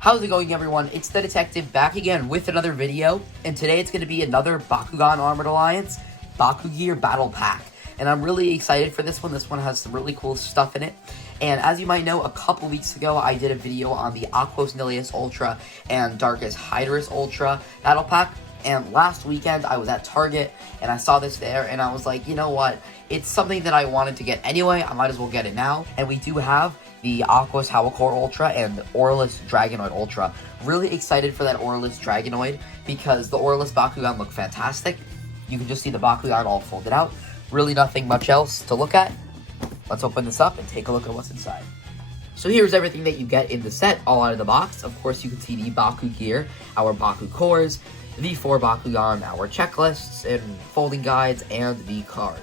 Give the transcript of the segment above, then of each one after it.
How's it going, everyone? It's the Detective back again with another video, and today it's going to be another Bakugan Armored Alliance BAKUGEAR Battle Pack. And I'm really excited for this one. This one has some really cool stuff in it. And as you might know, a couple weeks ago, I did a video on the Aquos Nilius Ultra and Darkus Hydrus Ultra Battle Pack. And last weekend, I was at Target, and I saw this there, and I was like, you know what? It's something that I wanted to get anyway. I might as well get it now. And we do have the Aquos Howlkor Ultra and Aurelus Dragonoid Ultra. Really excited for that Aurelus Dragonoid because the Aurelus Bakugan look fantastic. You can just see the Bakugan all folded out. Really nothing much else to look at. Let's open this up and take a look at what's inside. So here's everything that you get in the set, all out of the box. Of course, you can see the BAKUGEAR, our Baku cores, the 4 Bakugan, our checklists and folding guides, and the cards.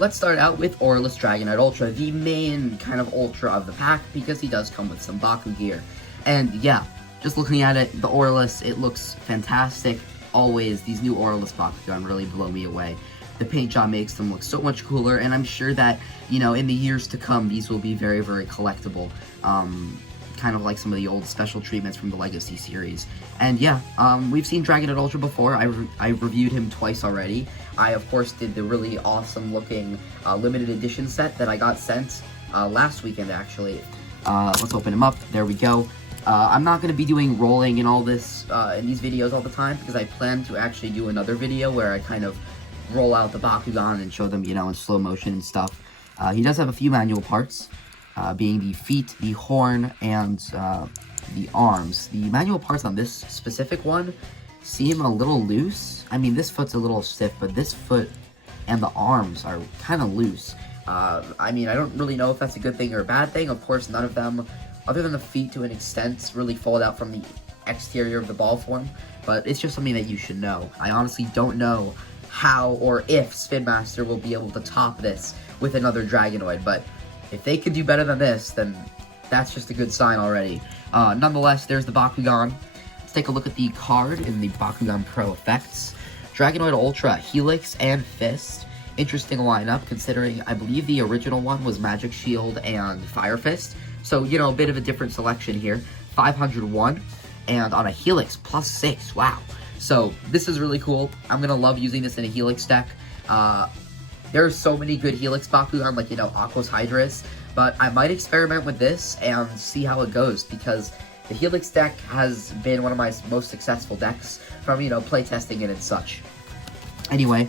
Let's start out with Aurelus Dragonoid Ultra, the main kind of Ultra of the pack, because he does come with some Baku gear. And yeah, just looking at it, the Aurelus, it looks fantastic. Always, these new Aurelus Bakugan really blow me away. The paint job makes them look so much cooler, and I'm sure that, you know, in the years to come, these will be very, very collectible. Kind of like some of the old special treatments from the Legacy series. And yeah, we've seen Dragonoid Ultra before. I've reviewed him twice already. I, of course, did the really awesome looking limited edition set that I got sent last weekend, actually. Let's open him up. There we go. I'm not going to be doing rolling and all this in these videos all the time, because I plan to actually do another video where I kind of roll out the Bakugan and show them, you know, in slow motion and stuff. He does have a few manual parts. Being the feet, the horn, and the arms. The manual parts on this specific one seem a little loose. I mean, this foot's a little stiff, but this foot and the arms are kind of loose. I mean, I don't really know if that's a good thing or a bad thing. Of course, none of them, other than the feet to an extent, really fold out from the exterior of the ball form, but it's just something that you should know. I honestly don't know how or if Spin Master will be able to top this with another Dragonoid, but if they could do better than this, then that's just a good sign already. Nonetheless, there's the Bakugan. Let's take a look at the card in the Bakugan PRO effects. Dragonoid Ultra, Helix, and Fist. Interesting lineup, considering I believe the original one was Magic Shield and Fire Fist. So, you know, a bit of a different selection here. 501, and on a Helix, +6, wow. So, this is really cool. I'm going to love using this in a Helix deck. There's so many good Helix Bakugan, like, you know, Aquos Hydrus, but I might experiment with this and see how it goes, because the Helix deck has been one of my most successful decks from, you know, playtesting it and such. Anyway,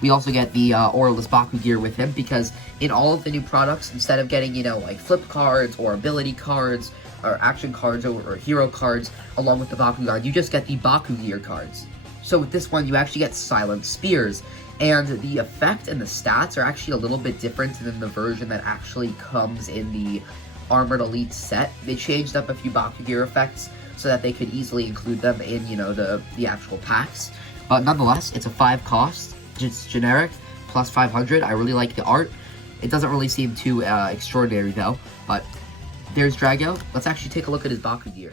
we also get the Aurelus BAKUGEAR with him, because in all of the new products, instead of getting, you know, like flip cards or ability cards or action cards or hero cards along with the Bakugan, you just get the BAKUGEAR cards. So with this one, you actually get Silent Spears, and the effect and the stats are actually a little bit different than the version that actually comes in the Armored Elite set. They changed up a few BAKUGEAR effects so that they could easily include them in, you know, the actual packs. But nonetheless, it's a 5 cost. It's generic, plus 500. I really like the art. It doesn't really seem too extraordinary though. But there's Drago. Let's actually take a look at his BAKUGEAR.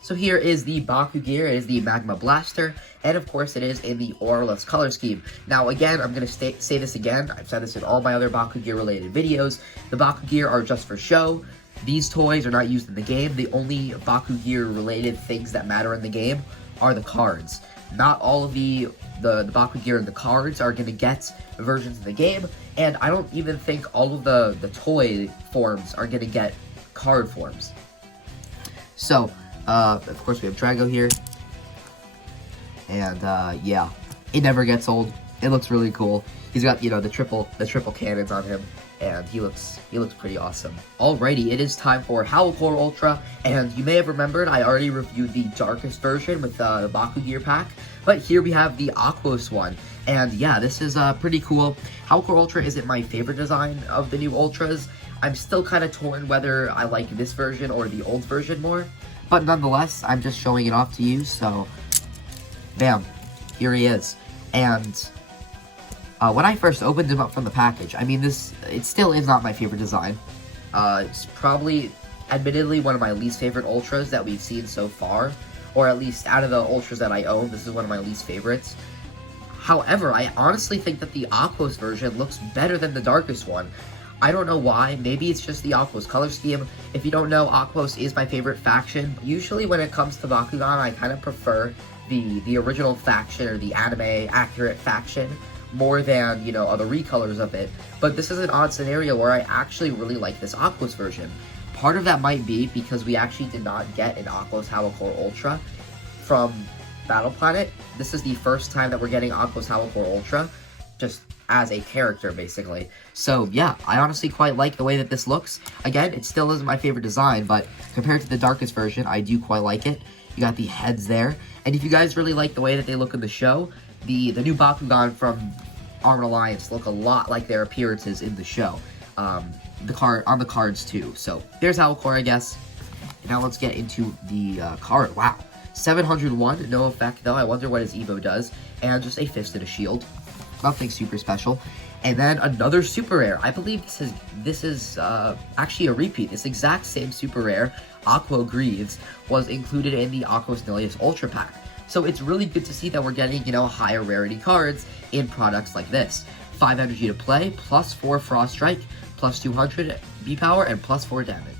So here is the BAKUGEAR. It is the Magma Blaster, and of course it is in the Aurelus color scheme. Now again, I'm going to say this again, I've said this in all my other BAKUGEAR related videos, the BAKUGEAR are just for show. These toys are not used in the game. The only BAKUGEAR related things that matter in the game are the cards. Not all of the BAKUGEAR and the cards are going to get versions of the game, and I don't even think all of the toy forms are going to get card forms. So, of course, we have Drago here, and yeah, it never gets old. It looks really cool. He's got, you know, the triple cannons on him, and he looks pretty awesome. Alrighty, it is time for Howlkor Ultra, and you may have remembered I already reviewed the darkest version with the BAKUGEAR pack, but here we have the Aquos one, and yeah, this is pretty cool. Howlkor Ultra isn't my favorite design of the new Ultras. I'm still kind of torn whether I like this version or the old version more. But nonetheless, I'm just showing it off to you, so bam, here he is. And when I first opened him up from the package, I mean, it still is not my favorite design. It's probably, admittedly, one of my least favorite Ultras that we've seen so far, or at least out of the Ultras that I own, this is one of my least favorites. However, I honestly think that the Aquos version looks better than the darkest one. I don't know why. Maybe it's just the Aquos color scheme. If you don't know, Aquos is my favorite faction. Usually when it comes to Bakugan, I kind of prefer the original faction or the anime accurate faction more than, you know, other recolors of it. But this is an odd scenario where I actually really like this Aquos version. Part of that might be because we actually did not get an Aquos Howlkor Ultra from Battle Planet. This is the first time that we're getting Aquos Howlkor Ultra, just as a character, basically. So, yeah, I honestly quite like the way that this looks. Again, it still isn't my favorite design, but compared to the darkest version, I do quite like it. You got the heads there. And if you guys really like the way that they look in the show, the new Bakugan from Armored Alliance look a lot like their appearances in the show. On the cards, too. So, there's Howlkor, I guess. Now let's get into the card. Wow. 701, no effect, though. I wonder what his Evo does. And just a fist and a shield. Nothing super special. And then another super rare. I believe this is actually a repeat. This exact same super rare, Aquo Greaves, was included in the Aquos Nilius Ultra Pack. So it's really good to see that we're getting, you know, higher rarity cards in products like this. 5 energy to play, plus 4 Frost Strike, plus 200 B power, and plus 4 damage.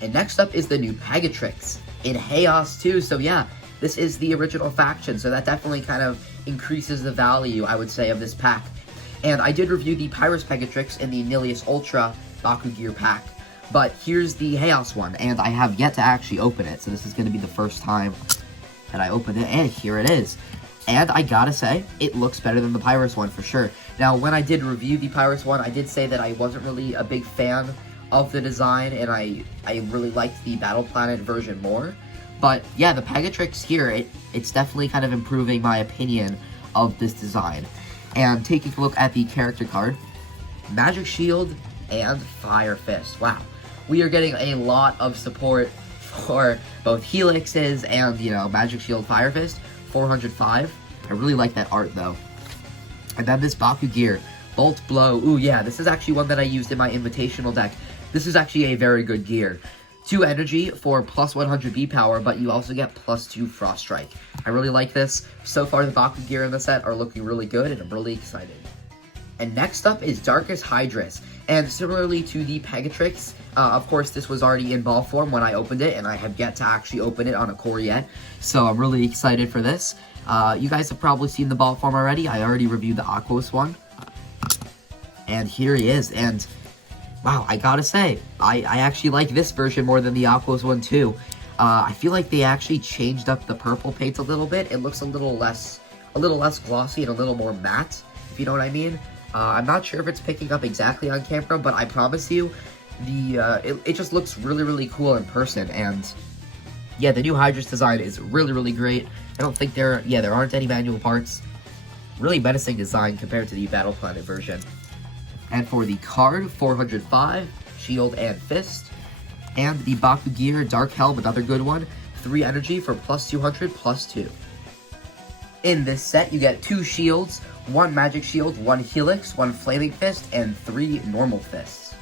And next up is the new Pegatrix in Chaos 2. So yeah, this is the original faction, so that definitely kind of increases the value, I would say, of this pack. And I did review the Pyrus Pegatrix in the Nilius Ultra BAKUGEAR pack, but here's the Chaos one, and I have yet to actually open it, so this is going to be the first time that I open it, and here it is. And I gotta say, it looks better than the Pyrus one for sure. Now, when I did review the Pyrus one, I did say that I wasn't really a big fan of the design, and I really liked the Battle Planet version more. But yeah, the Pegatrix here, it's definitely kind of improving my opinion of this design. And taking a look at the character card, Magic Shield and Fire Fist. Wow, we are getting a lot of support for both Helixes and, you know, Magic Shield, Fire Fist. 405. I really like that art, though. And then this BAKUGEAR, Bolt Blow. Ooh, yeah, this is actually one that I used in my Invitational deck. This is actually a very good gear. 2 energy for plus 100 B power, but you also get plus 2 Frost Strike. I really like this. So far, the BAKUGEAR in the set are looking really good, and I'm really excited. And next up is Darkest Hydrus. And similarly to the Pegatrix, of course, this was already in ball form when I opened it, and I have yet to actually open it on a core yet. So I'm really excited for this. You guys have probably seen the ball form already. I already reviewed the Aquos one. And here he is. And wow, I gotta say, I actually like this version more than the Aquos one too. I feel like they actually changed up the purple paint a little bit. It looks a little less glossy and a little more matte, if you know what I mean. I'm not sure if it's picking up exactly on camera, but I promise you, it just looks really, really cool in person. And yeah, the new Hydrus design is really, really great. I don't think there aren't any manual parts. Really menacing design compared to the Battle Planet version. And for the card, 405, Shield and Fist. And the BAKUGEAR Dark Helm, another good one. 3 energy for plus 200, plus 2. In this set, you get 2 shields, 1 magic shield, 1 helix, 1 flaming fist, and 3 normal fists.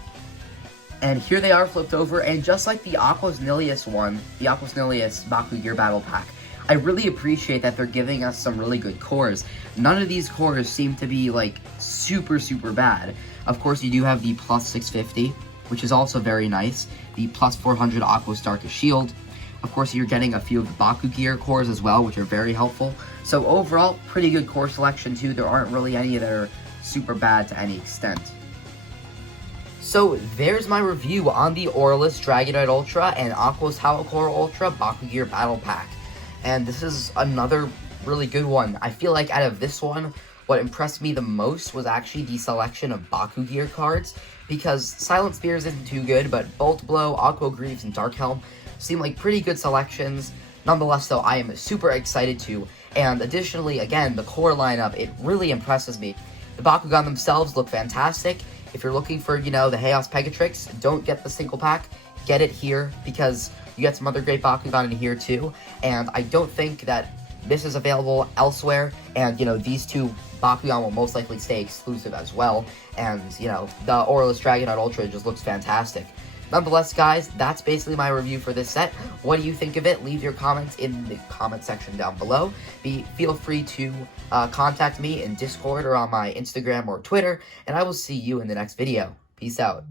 And here they are flipped over, and just like the Aquos Nilius one, the Aquos Nilius BAKUGEAR Battle Pack, I really appreciate that they're giving us some really good cores. None of these cores seem to be, like, super, super bad. Of course, you do have the plus 650, which is also very nice. The plus 400 Aquos Darkest Shield. Of course, you're getting a few of the BAKUGEAR cores as well, which are very helpful. So overall, pretty good core selection too. There aren't really any that are super bad to any extent. So there's my review on the Aurelus Dragonoid Ultra and Aquos Howlkor Ultra BAKUGEAR Battle Pack. And this is another really good one. I feel like out of this one, what impressed me the most was actually the selection of BAKUGEAR cards, because Silent Spears isn't too good, but Bolt Blow, Aquo Greaves, and Dark Helm seem like pretty good selections. Nonetheless, though, I am super excited to. And additionally, again, the core lineup, it really impresses me. The Bakugan themselves look fantastic. If you're looking for, you know, the Chaos Pegatrix, don't get the single pack. Get it here, because you get some other great Bakugan in here too. And I don't think that this is available elsewhere. And, you know, these two Bakugan will most likely stay exclusive as well. And, you know, the Aurelus Dragonoid Ultra just looks fantastic. Nonetheless, guys, that's basically my review for this set. What do you think of it? Leave your comments in the comment section down below. Feel free to contact me in Discord or on my Instagram or Twitter, and I will see you in the next video. Peace out.